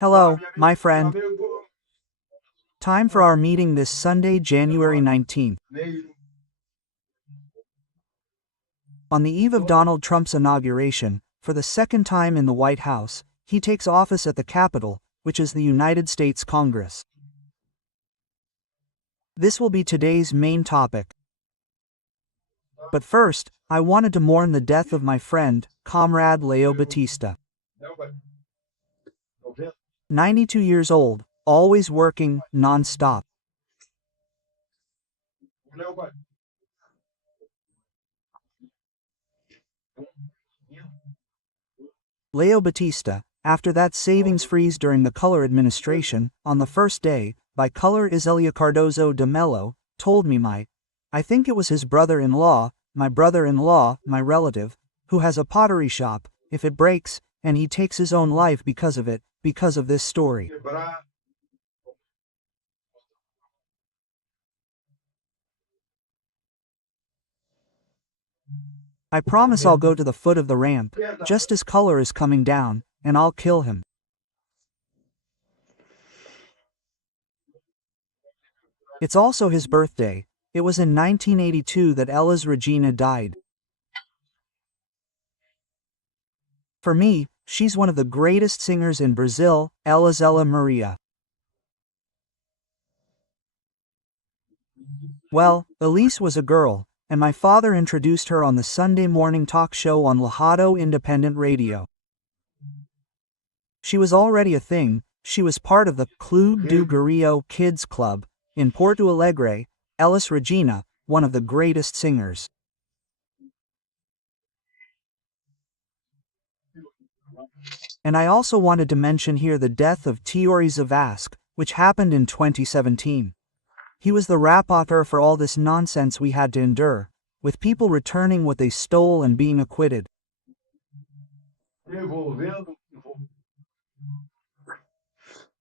Hello, my friend. Time for our meeting this Sunday, January 19th. On the eve of Donald Trump's inauguration, for the second time in the White House, he takes office at the Capitol, which is the United States Congress. This will be today's main topic. But first, I wanted to mourn the death of my friend, comrade Leo Batista. 92 years old, always working, non-stop. Leo Batista, after that savings freeze during the Color administration, on the first day, by Color Iselia Cardozo de Mello, told me I think it was his brother-in-law, my relative, who has a pottery shop, if it breaks, and he takes his own life because of it, because of this story. I promise I'll go to the foot of the ramp, just as Color is coming down, and I'll kill him. It's also his birthday. It was in 1982 that Elis Regina died. For me, she's one of the greatest singers in Brazil, Elis Maria. Well, Elise was a girl, and my father introduced her on the Sunday morning talk show on Lajado Independent Radio. She was already a thing. She was part of the Clube do Guerrillo Kids Club, in Porto Alegre, Elis Regina, one of the greatest singers. And I also wanted to mention here the death of Teori Zavascke, which happened in 2017. He was the rapporteur for all this nonsense we had to endure, with people returning what they stole and being acquitted.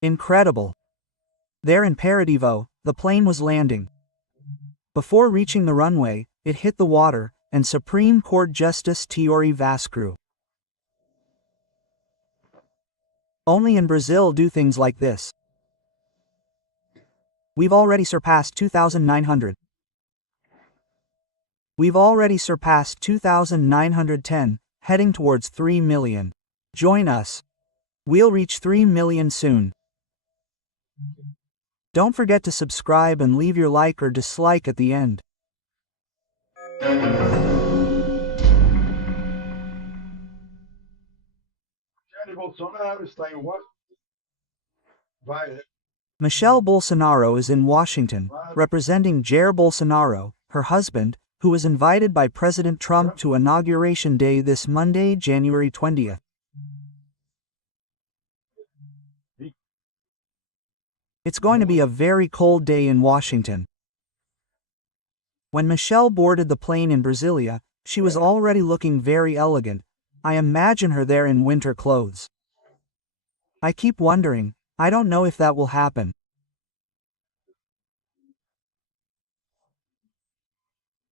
Incredible. There in Paradivo, the plane was landing. Before reaching the runway, it hit the water, and Supreme Court Justice Teori Vascru. Only in Brazil do things like this. We've already surpassed 2,900. We've already surpassed 2,910, heading towards 3 million. Join us. We'll reach 3 million soon. Don't forget to subscribe and leave your like or dislike at the end. Michelle Bolsonaro is in Washington, representing Jair Bolsonaro, her husband, who was invited by President Trump to Inauguration Day this Monday, January 20th. It's going to be a very cold day in Washington. When Michelle boarded the plane in Brasilia, she was already looking very elegant. I imagine her there in winter clothes. I keep wondering, I don't know if that will happen.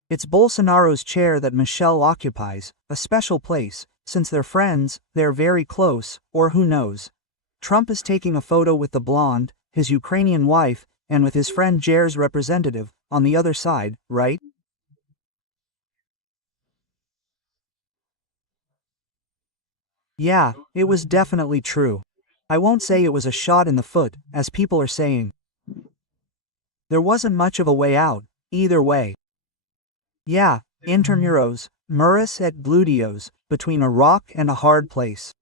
It's Bolsonaro's chair that Michelle occupies, a special place, since they're friends, they're very close, or who knows. Trump is taking a photo with the blonde, his Ukrainian wife, and with his friend Jair's representative, on the other side, right? Yeah, it was definitely true. I won't say it was a shot in the foot, as people are saying. There wasn't much of a way out, either way. Yeah, intermuros, muris et gluteos, between a rock and a hard place.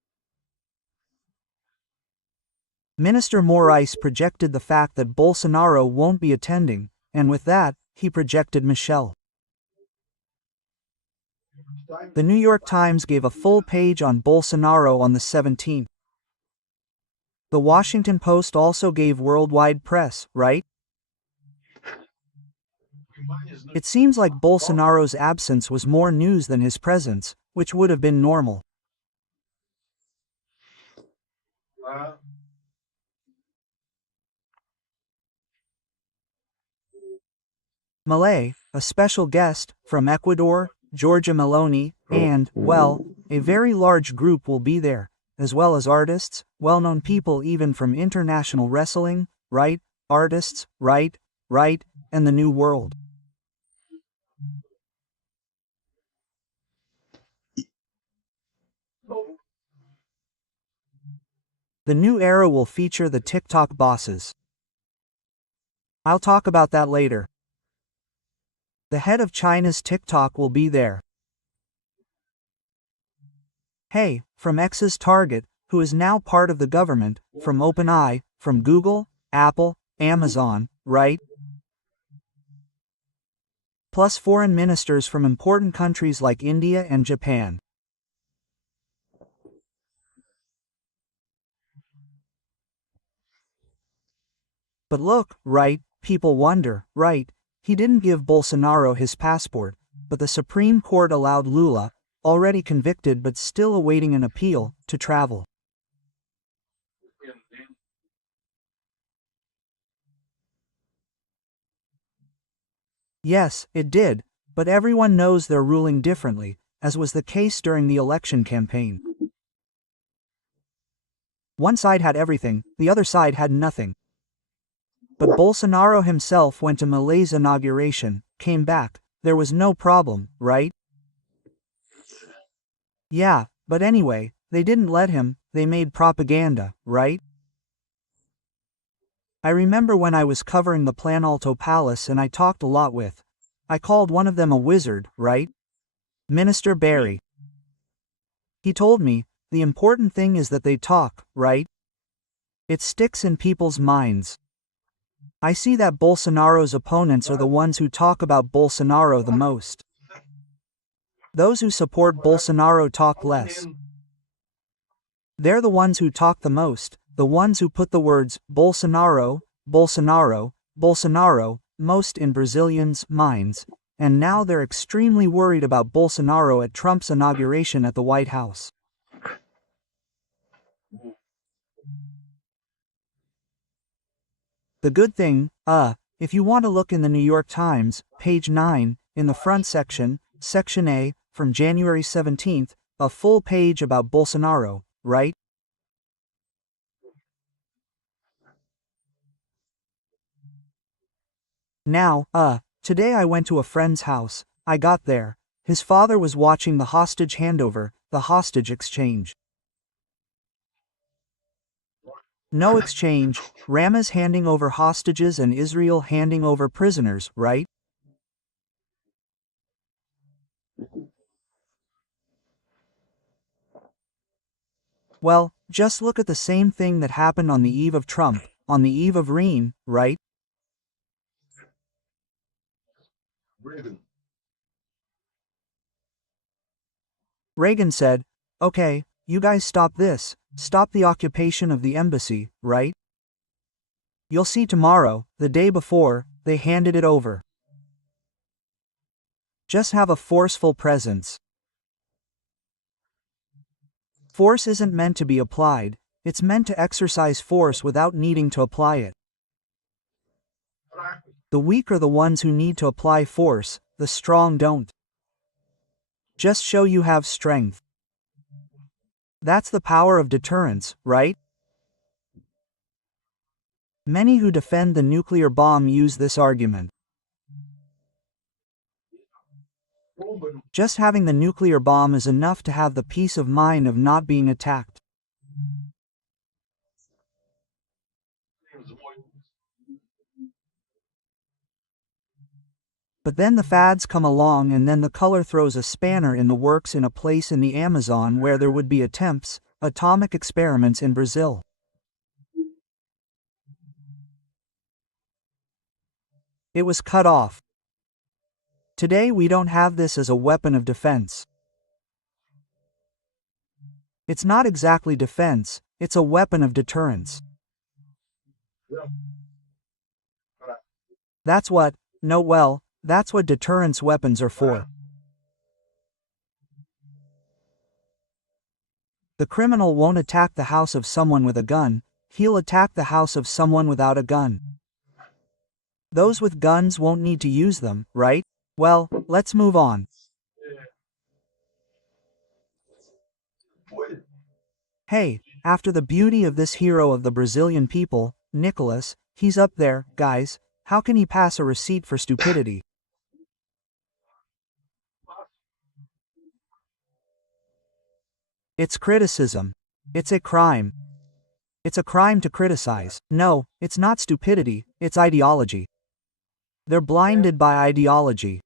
Minister Moraes projected the fact that Bolsonaro won't be attending, and with that, he projected Michelle. The New York Times gave a full page on Bolsonaro on the 17th. The Washington Post also gave worldwide press, right? It seems like Bolsonaro's absence was more news than his presence, which would have been normal. Malay, a special guest, from Ecuador, Giorgia Meloni, and, well, a very large group will be there. as well as artists, well-known people even from international wrestling, right, artists, right, and the New World. The new era will feature the TikTok bosses. I'll talk about that later. The head of China's TikTok will be there. Hey, from X's Target, who is now part of the government, from OpenAI, from Google, Apple, Amazon, right? Plus foreign ministers from important countries like India and Japan. But look, right, people wonder, right, he didn't give Bolsonaro his passport, but the Supreme Court allowed Lula, already convicted but still awaiting an appeal, to travel. Yes, it did, but everyone knows they're ruling differently, as was the case during the election campaign. One side had everything, the other side had nothing. But Bolsonaro himself went to Malay's inauguration, came back, there was no problem, right? Yeah, but anyway, they didn't let him, they made propaganda, right? I remember when I was covering the Planalto Palace and I talked a lot with. I called one of them a wizard, right? Minister Barry. He told me, the important thing is that they talk, right? It sticks in people's minds. I see that Bolsonaro's opponents are the ones who talk about Bolsonaro the most. Those who support Bolsonaro talk less. They're the ones who talk the most, the ones who put the words Bolsonaro, Bolsonaro, Bolsonaro most in Brazilians' minds, and now they're extremely worried about Bolsonaro at Trump's inauguration at the White House. The good thing, if you want to look in the New York Times, page 9, in the front section, Section A, from January 17th, a full page about Bolsonaro, right? Now, today I went to a friend's house. I got there. His father was watching the hostage handover, the hostage exchange. No exchange, Rama's handing over hostages and Israel handing over prisoners, right? Well, just look at the same thing that happened on the eve of Trump, on the eve of Reen, right? Reagan said, okay, you guys stop this, stop the occupation of the embassy, right? You'll see tomorrow, the day before, they handed it over. Just have a forceful presence. Force isn't meant to be applied, it's meant to exercise force without needing to apply it. The weak are the ones who need to apply force, the strong don't. Just show you have strength. That's the power of deterrence, right? Many who defend the nuclear bomb use this argument. Just having the nuclear bomb is enough to have the peace of mind of not being attacked. But then the fads come along and then the color throws a spanner in the works in a place in the Amazon where there would be attempts, atomic experiments in Brazil. It was cut off. Today we don't have this as a weapon of defense. It's not exactly defense, it's a weapon of deterrence. That's what, that's what deterrence weapons are for. The criminal won't attack the house of someone with a gun, he'll attack the house of someone without a gun. Those with guns won't need to use them, right? Well, let's move on. Hey, after the beauty of this hero of the Brazilian people, Nicholas, he's up there, guys, how can he pass a receipt for stupidity? It's criticism. It's a crime. It's a crime to criticize. No, it's not stupidity, it's ideology. They're blinded by ideology.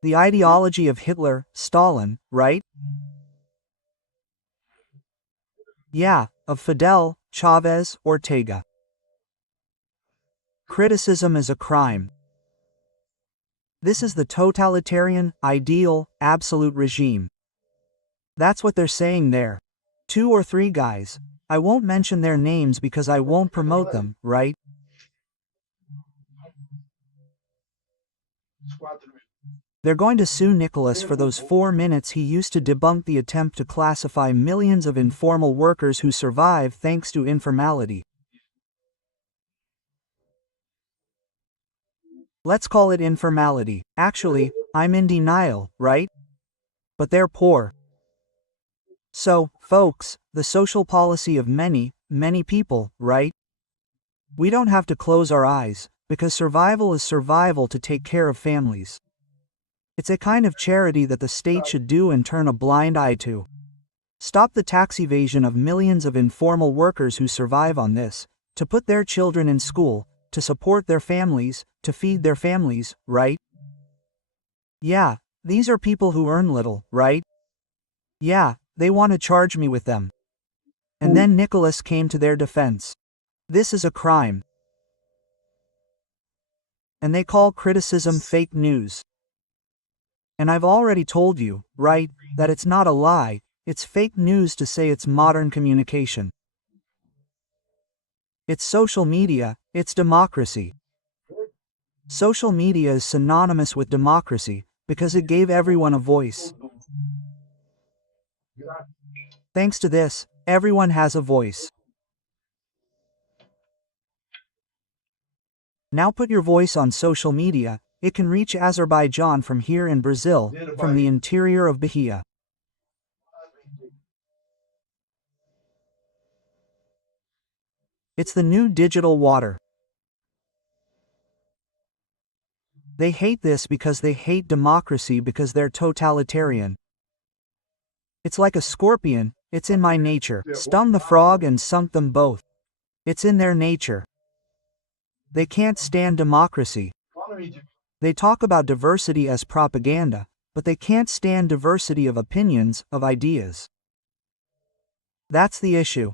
The ideology of Hitler, Stalin, right? Yeah, of Fidel, Chavez, Ortega. Criticism is a crime. This is the totalitarian, ideal, absolute regime. That's what they're saying there. 2 or 3 guys. I won't mention their names because I won't promote them, right? They're going to sue Nicholas for those 4 minutes he used to debunk the attempt to classify millions of informal workers who survive thanks to informality. Let's call it informality. Actually, I'm in denial, right? But they're poor. So, folks, the social policy of many, many people, right? We don't have to close our eyes, because survival is survival to take care of families. It's a kind of charity that the state should do and turn a blind eye to. Stop the tax evasion of millions of informal workers who survive on this, to put their children in school, to support their families, to feed their families, right? Yeah, these are people who earn little, right? Yeah, they want to charge me with them. And then Nicholas came to their defense. This is a crime. And they call criticism fake news. And I've already told you, right, that it's not a lie, it's fake news to say it's modern communication. It's social media, it's democracy. Social media is synonymous with democracy, because it gave everyone a voice. Thanks to this, everyone has a voice. Now put your voice on social media, it can reach Azerbaijan from here in Brazil, from the interior of Bahia. It's the new digital water. They hate this because they hate democracy because they're totalitarian. It's like a scorpion, it's in my nature. Stung the frog and sunk them both. It's in their nature. They can't stand democracy. They talk about diversity as propaganda, but they can't stand diversity of opinions, of ideas. That's the issue.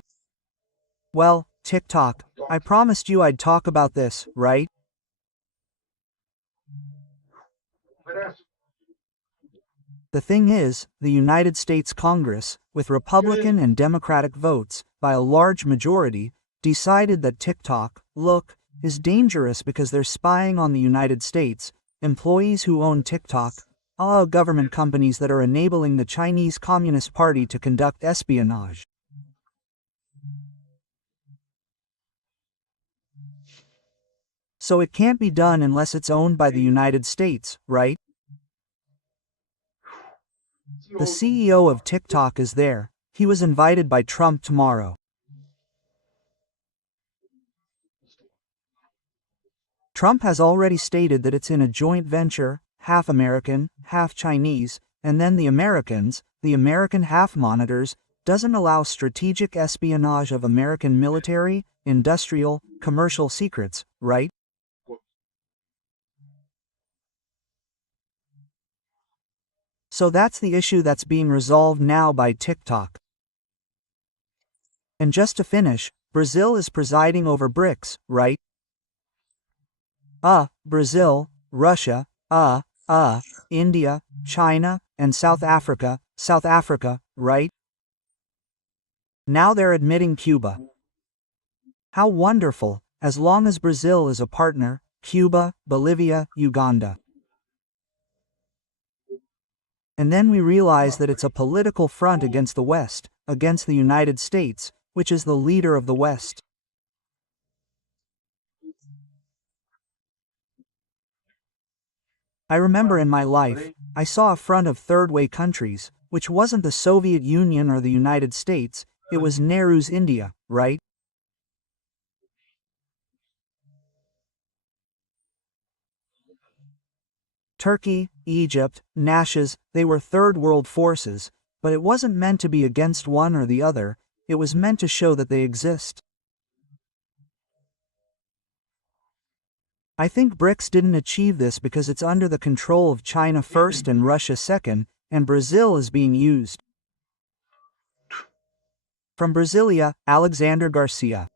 Well, TikTok, I promised you I'd talk about this, right? The thing is, the United States Congress, with Republican and Democratic votes, by a large majority, decided that TikTok, look, is dangerous because they're spying on the United States, employees who own TikTok, government companies that are enabling the Chinese Communist Party to conduct espionage. So it can't be done unless it's owned by the United States, right? The CEO of TikTok is there. He was invited by Trump tomorrow. Trump has already stated that it's in a joint venture, half American, half Chinese, and then the American half monitors, doesn't allow strategic espionage of American military, industrial, commercial secrets, right? So that's the issue that's being resolved now by TikTok. And just to finish, Brazil is presiding over BRICS, right? Brazil, Russia, India, China, and South Africa, right? Now they're admitting Cuba. How wonderful, as long as Brazil is a partner, Cuba, Bolivia, Uganda. And then we realize that it's a political front against the West, against the United States, which is the leader of the West. I remember in my life, I saw a front of third-way countries, which wasn't the Soviet Union or the United States, it was Nehru's India, right? Turkey, Egypt, Nash's, they were third world forces, but it wasn't meant to be against one or the other, it was meant to show that they exist. I think BRICS didn't achieve this because it's under the control of China first and Russia second, and Brazil is being used. From Brasilia, Alexandre Garcia.